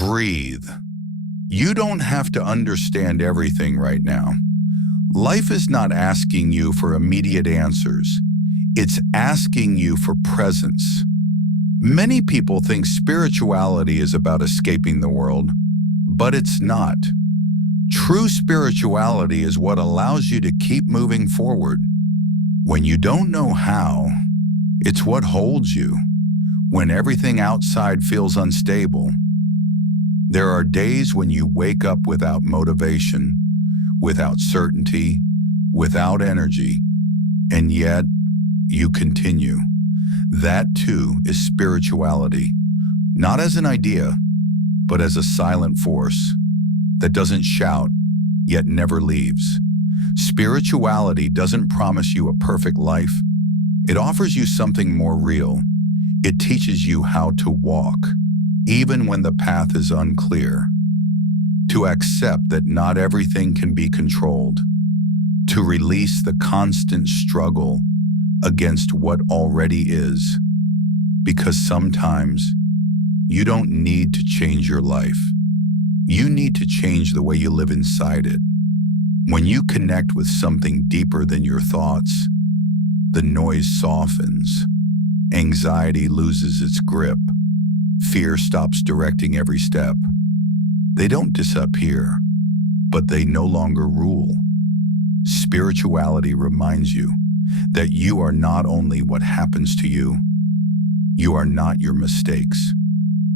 Breathe. You don't have to understand everything right now. Life is not asking you for immediate answers. It's asking you for presence. Many people think spirituality is about escaping the world, but it's not. True spirituality is what allows you to keep moving forward. When you don't know how, it's what holds you. When everything outside feels unstable, there are days when you wake up without motivation, without certainty, without energy, and yet you continue. That too is spirituality, not as an idea, but as a silent force that doesn't shout, yet never leaves. Spirituality doesn't promise you a perfect life. It offers you something more real. It teaches you how to walk, even when the path is unclear, to accept that not everything can be controlled, to release the constant struggle against what already is, because sometimes you don't need to change your life. You need to change the way you live inside it. When you connect with something deeper than your thoughts, the noise softens, anxiety loses its grip, fear stops directing every step. They don't disappear, but they no longer rule. Spirituality reminds you that you are not only what happens to you. You are not your mistakes.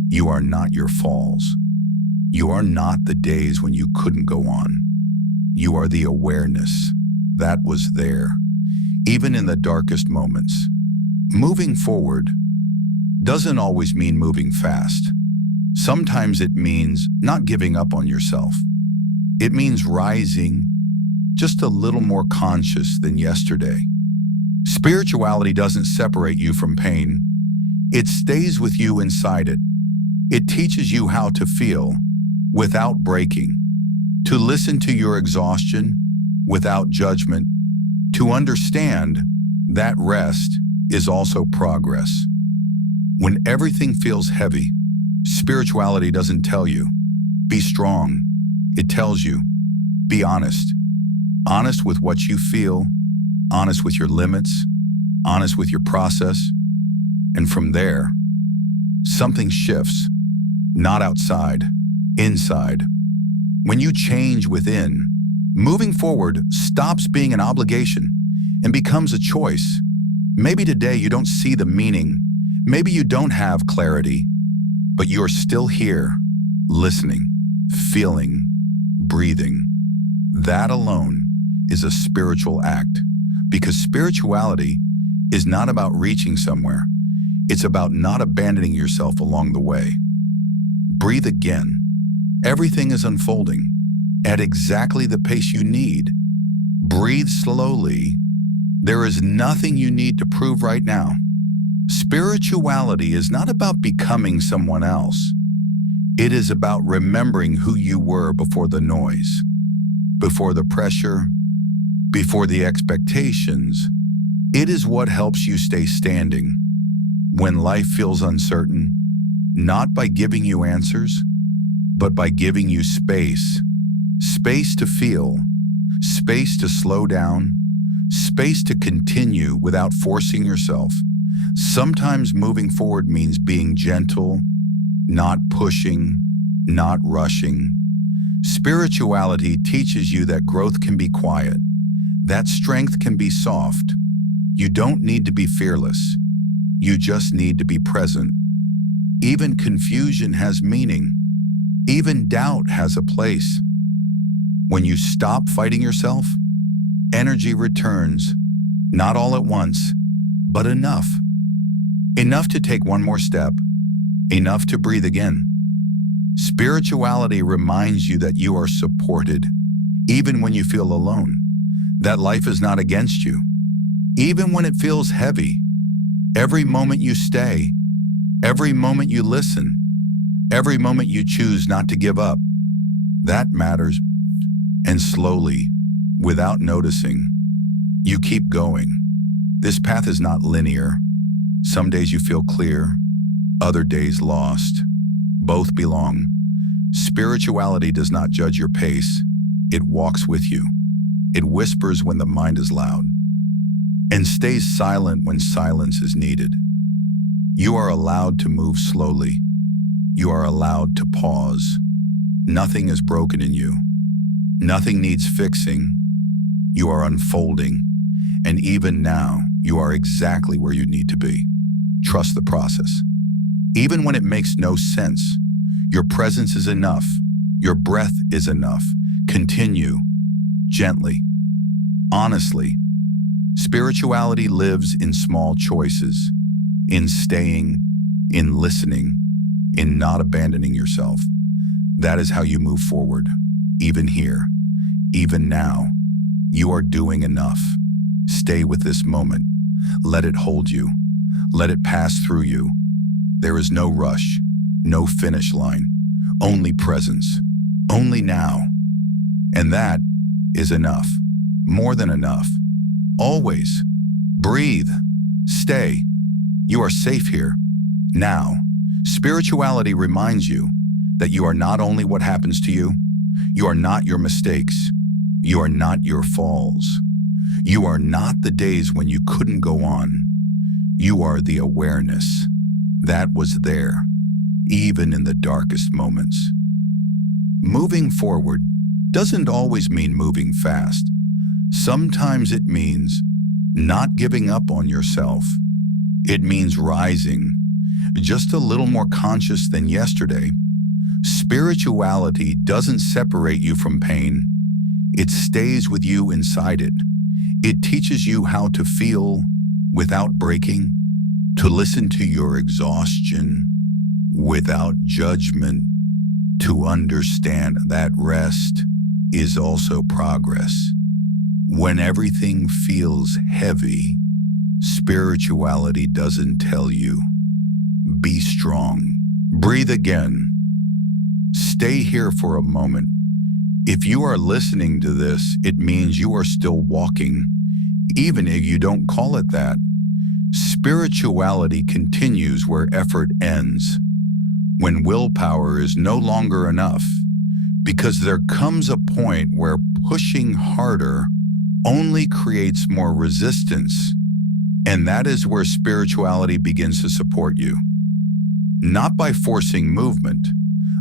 You are not your falls. You are not the days when you couldn't go on. You are the awareness that was there, even in the darkest moments. Moving forward doesn't always mean moving fast. Sometimes it means not giving up on yourself. It means rising just a little more conscious than yesterday. Spirituality doesn't separate you from pain. It stays with you inside it. It teaches you how to feel without breaking, to listen to your exhaustion without judgment, to understand that rest is also progress. When everything feels heavy, spirituality doesn't tell you, be strong. It tells you, be honest. Honest with what you feel, honest with your limits, honest with your process. And from there, something shifts, not outside, inside. When you change within, moving forward stops being an obligation and becomes a choice. Maybe today you don't see the meaning. Maybe you don't have clarity, but you're still here, listening, feeling, breathing. That alone is a spiritual act, because spirituality is not about reaching somewhere. It's about not abandoning yourself along the way. Breathe again. Everything is unfolding at exactly the pace you need. Breathe slowly. There is nothing you need to prove right now. Spirituality is not about becoming someone else. It is about remembering who you were before the noise, before the pressure, before the expectations. It is what helps you stay standing when life feels uncertain, not by giving you answers, but by giving you space. Space to feel, space to slow down, space to continue without forcing yourself. Sometimes moving forward means being gentle, not pushing, not rushing. Spirituality teaches you that growth can be quiet, that strength can be soft. You don't need to be fearless. You just need to be present. Even confusion has meaning. Even doubt has a place. When you stop fighting yourself, energy returns, not all at once, but enough. Enough to take one more step, enough to breathe again. Spirituality reminds you that you are supported, even when you feel alone, that life is not against you, even when it feels heavy. Every moment you stay, every moment you listen, every moment you choose not to give up, that matters. And slowly, without noticing, you keep going. This path is not linear. Some days you feel clear, other days lost. Both belong. Spirituality does not judge your pace. It walks with you. It whispers when the mind is loud and stays silent when silence is needed. You are allowed to move slowly. You are allowed to pause. Nothing is broken in you. Nothing needs fixing. You are unfolding. And even now, you are exactly where you need to be. Trust the process. Even when it makes no sense, your presence is enough. Your breath is enough. Continue, gently, honestly. Spirituality lives in small choices, in staying, in listening, in not abandoning yourself. That is how you move forward, even here, even now. You are doing enough. Stay with this moment. Let it hold you. Let it pass through you. There is no rush, no finish line, only presence, only now. And that is enough, more than enough. Always. Breathe. Stay. You are safe here. Now. Spirituality reminds you that you are not only what happens to you, you are not your mistakes, you are not your falls, you are not the days when you couldn't go on. You are the awareness that was there, even in the darkest moments. Moving forward doesn't always mean moving fast. Sometimes it means not giving up on yourself. It means rising, just a little more conscious than yesterday. Spirituality doesn't separate you from pain. It stays with you inside it. It teaches you how to feel without breaking, to listen to your exhaustion without judgment, to understand that rest is also progress. When everything feels heavy, spirituality doesn't tell you, be strong. Breathe again. Stay here for a moment. If you are listening to this, it means you are still walking, even if you don't call it that. Spirituality continues where effort ends, when willpower is no longer enough, because there comes a point where pushing harder only creates more resistance, and that is where spirituality begins to support you. Not by forcing movement,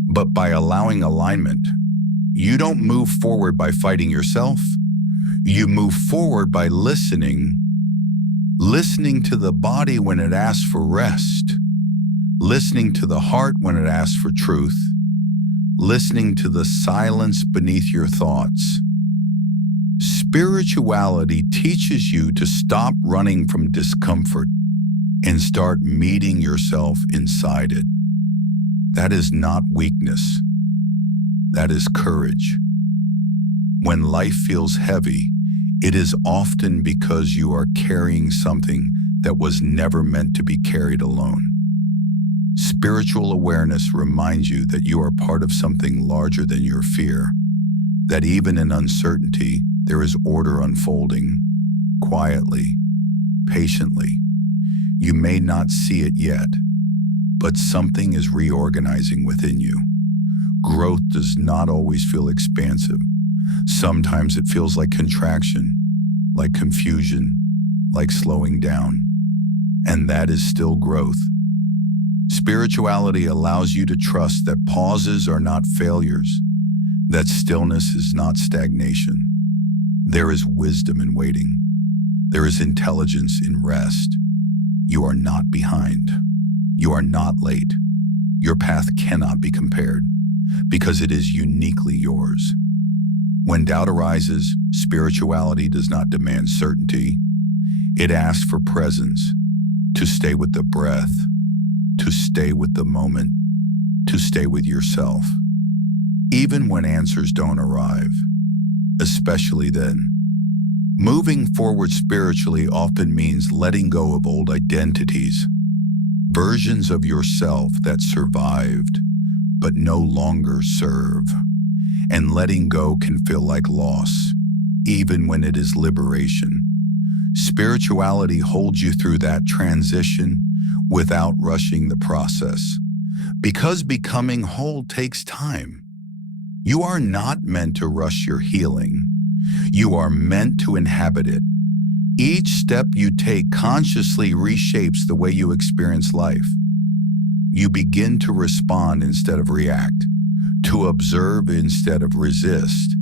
but by allowing alignment. You don't move forward by fighting yourself. You move forward by listening to the body when it asks for rest, listening to the heart when it asks for truth, listening to the silence beneath your thoughts. Spirituality teaches you to stop running from discomfort and start meeting yourself inside it. That is not weakness. That is courage. When life feels heavy, it is often because you are carrying something that was never meant to be carried alone. Spiritual awareness reminds you that you are part of something larger than your fear, that even in uncertainty, there is order unfolding, quietly, patiently. You may not see it yet, but something is reorganizing within you. Growth does not always feel expansive. Sometimes it feels like contraction, like confusion, like slowing down. And that is still growth. Spirituality allows you to trust that pauses are not failures, that stillness is not stagnation. There is wisdom in waiting. There is intelligence in rest. You are not behind. You are not late. Your path cannot be compared because it is uniquely yours. When doubt arises, spirituality does not demand certainty. It asks for presence, to stay with the breath, to stay with the moment, to stay with yourself. Even when answers don't arrive, especially then. Moving forward spiritually often means letting go of old identities, versions of yourself that survived but no longer serve. And letting go can feel like loss, even when it is liberation. Spirituality holds you through that transition without rushing the process, because becoming whole takes time. You are not meant to rush your healing. You are meant to inhabit it. Each step you take consciously reshapes the way you experience life. You begin to respond instead of react, to observe instead of resist,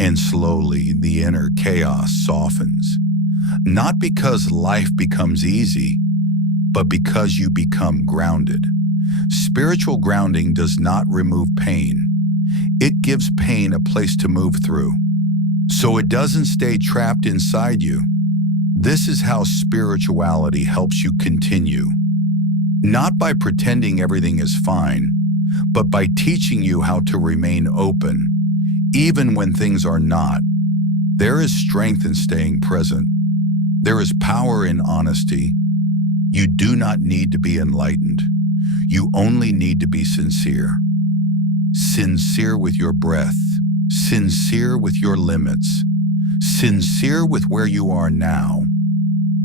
and slowly the inner chaos softens. Not because life becomes easy, but because you become grounded. Spiritual grounding does not remove pain. It gives pain a place to move through, so it doesn't stay trapped inside you. This is how spirituality helps you continue. Not by pretending everything is fine, but by teaching you how to remain open, even when things are not. There is strength in staying present. There is power in honesty. You do not need to be enlightened. You only need to be sincere. Sincere with your breath, sincere with your limits, sincere with where you are now.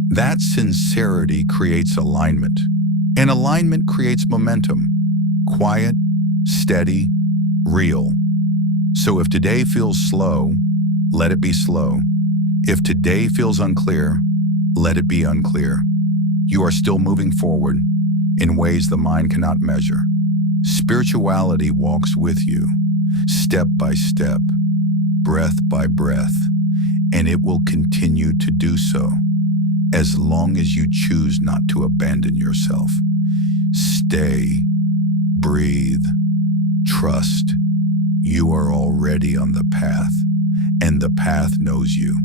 That sincerity creates alignment, and alignment creates momentum. Quiet, steady, real. So if today feels slow, let it be slow. If today feels unclear, let it be unclear. You are still moving forward in ways the mind cannot measure. Spirituality walks with you, step by step, breath by breath, and it will continue to do so as long as you choose not to abandon yourself. Stay, breathe, trust. You are already on the path, and the path knows you.